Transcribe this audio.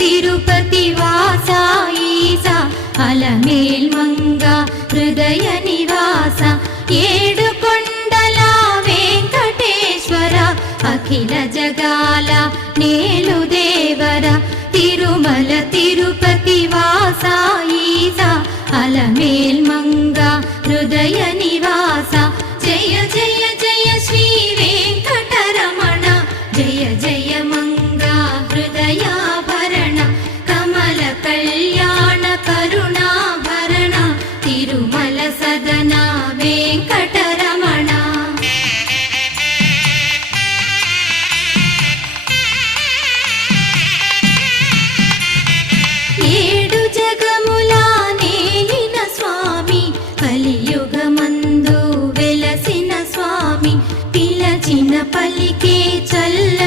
తిరుపతి వాసా ఈసా అలమేల్ మంగ హృదయ నివాస ఏడు కొండల వెంకటేశ్వర అఖిల జగాల నేలు దేవర తిరుమల తిరుపతి వాసా ఈసా అలమేల్ మంగ హృదయ నివాస జయ జయ జయ శ్రీ వెంకటరమణ జయ జయ మంగ హృదయాభరణ కమల కళ్యాణ కరుణాభరణ తిరుమల సదన వెంకటరమణ ఏడు జగముల నేలిన స్వామి కలియుగమందు వెలసిన స్వామి పిలచిన పలికే చల్ల